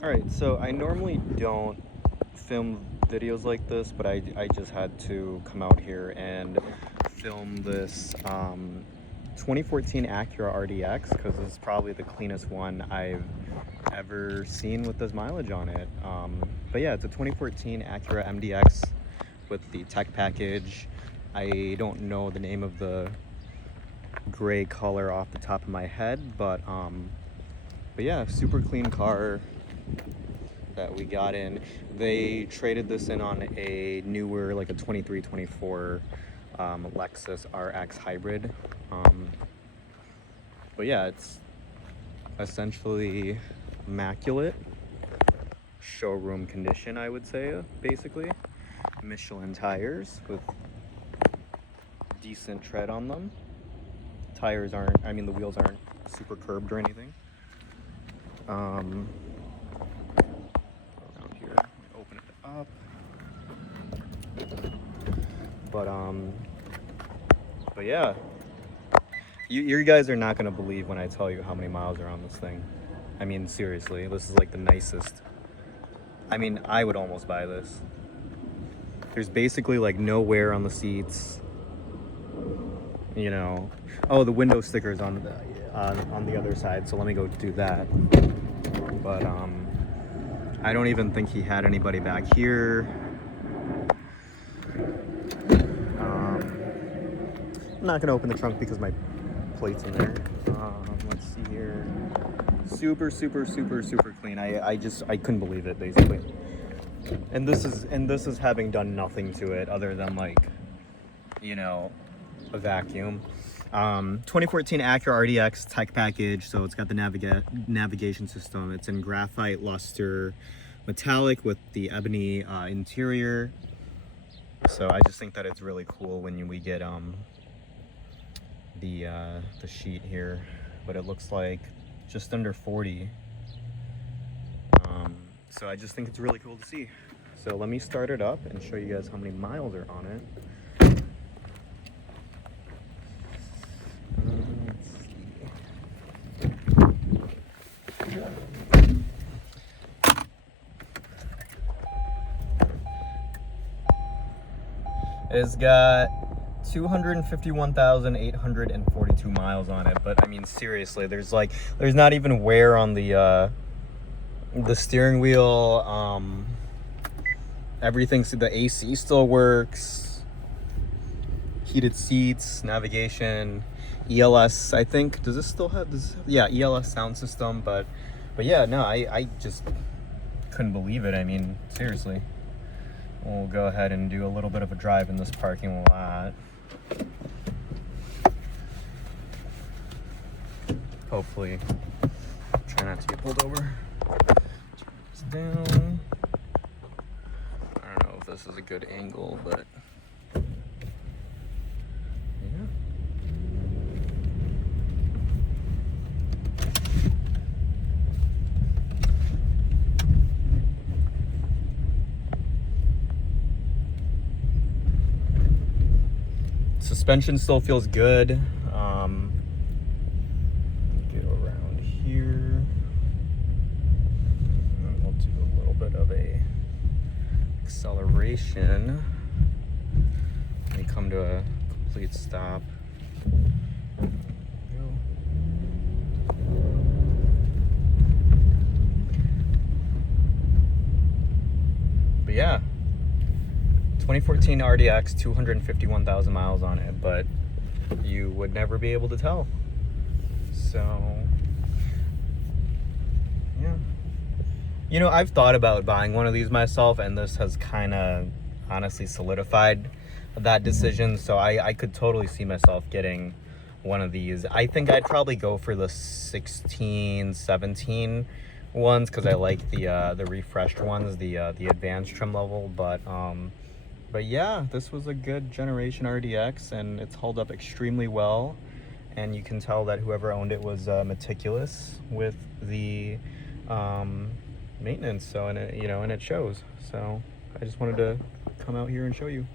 Alright, so I normally don't film videos like this, but I just had to come out here and film this 2014 Acura RDX because this is probably the cleanest one I've ever seen with this mileage on it. But yeah, it's a 2014 Acura MDX with the tech package. I don't know the name of the gray color off the top of my head, but yeah, super clean car that we got in. They traded this in on a newer, like a 23, 24 Lexus RX hybrid. But yeah, it's essentially immaculate showroom condition, I would say, basically. Michelin tires with decent tread on them. Tires aren't, I mean, the wheels aren't super curbed or anything. Around here, open it up. But yeah, you guys are not gonna believe when I tell you how many miles are on this thing. I mean, seriously, this is like the nicest. I mean, I would almost buy this. There's basically like no wear on the seats. You know, oh, the window sticker's on the other side, so let me go do that. But I don't even think he had anybody back here. I'm not gonna open the trunk because my plate's in there. Let's see here. Super clean. I couldn't believe it, basically. And this is having done nothing to it other than, like, you know, a vacuum. 2014 Acura RDX tech package, so it's got the navigation system. It's in graphite luster metallic with the ebony interior. So I just think that it's really cool when we get the sheet here, but it looks like just under 40. So I just think it's really cool to see. So let me start it up and show you guys how many miles are on it. It's got 251,842 miles on it, but I mean, seriously, there's not even wear on the steering wheel. Everything, the AC still works, heated seats, navigation, ELS, I think. Does this still have this? Yeah, ELS sound system. But yeah, no, I just couldn't believe it. I mean, seriously. We'll go ahead and do a little bit of a drive in this parking lot. Hopefully, try not to get pulled over. Turn this down. I don't know if this is a good angle, but yeah. Suspension still feels good. Get around here. And we'll do a little bit of a acceleration. We come to a complete stop. But yeah, 2014 RDX, 251,000 miles on it, but you would never be able to tell. So, yeah. You know, I've thought about buying one of these myself, and this has kind of honestly solidified that decision. So I could totally see myself getting one of these. I think I'd probably go for the 16, 17 ones because I like the refreshed ones, the advanced trim level. But yeah, this was a good generation RDX, and it's held up extremely well. And you can tell that whoever owned it was meticulous with the maintenance. So, and it shows. So I just wanted to come out here and show you.